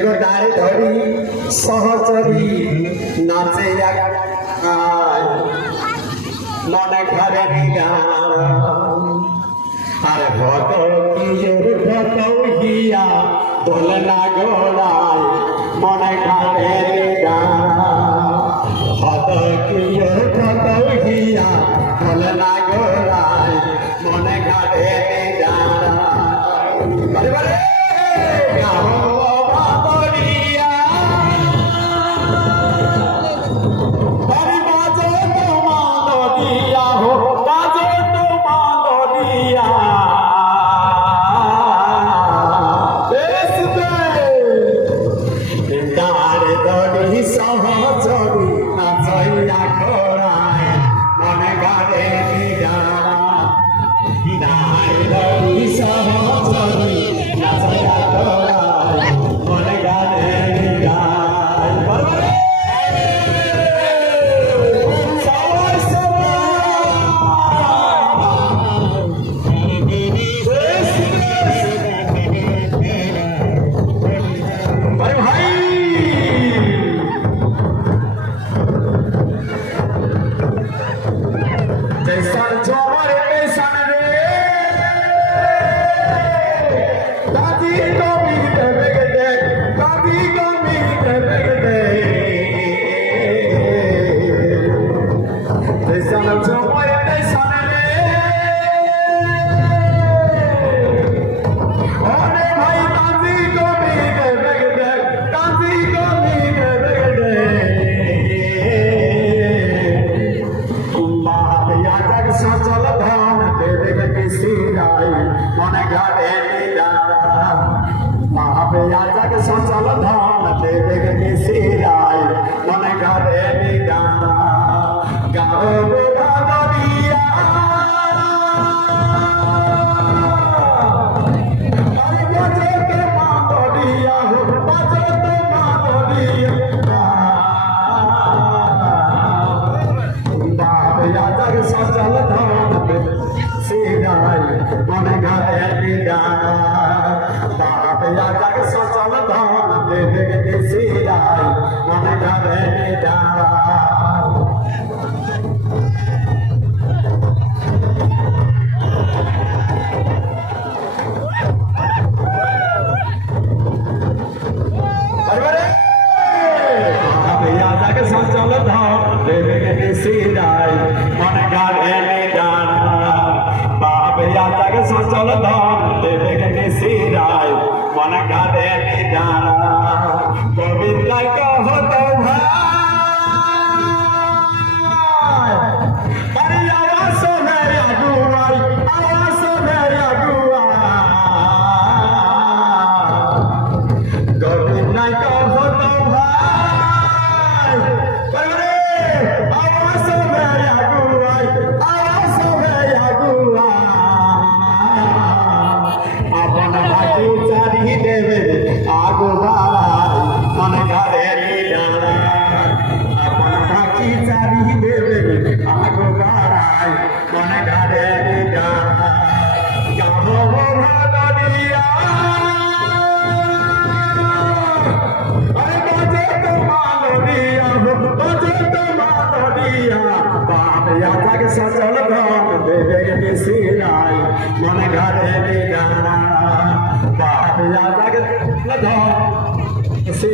এগো দাঁড়ে ধরি সহচরী নাচে মনে ঘরে আর ভত কিজোর ভত হিয়া দোলনা গোড়ায় মনে ঘরে ভত কিজোর ভত হিয়া দোলনা গোড়ায় মনে ঘরে মনে ঘরে মহাবে আজাক সচল ধান দেবে মিশিরাই মনে ঘরে গাও বাদরিয়া বাজতে মাদরিয়া বাজতে মাদরিয়া মহাবে আজাক সচল ধান দেবে মিশিরাই মনে ঘরে বাপ আজাক সচল ধান দেবে মিশিরাই মনে ঘরে সচল ধান দেবে মিশিরাই মনে ঘরে আজাক সচল ধান দেবে মিশিরাই মনে ঘরে গোবিন্দ কহত ভাই আওয়াজ মেরে আগুয়াই আওয়াজ মেরে আগুয়াই গোবিন্দ কহত ভাই আওয়াজ মেরে আগুয়াই আওয়াজ মেরে আগুয়াই আপন ভাই চারি দেবে আগু বাড়াই মনে ঘরে আপন ভাই চারি দেবে আগু বাড়াই মনে ঘরে সচল ধান দেবে মিশিরাই মনে ঘরে বাপ আজাক ধান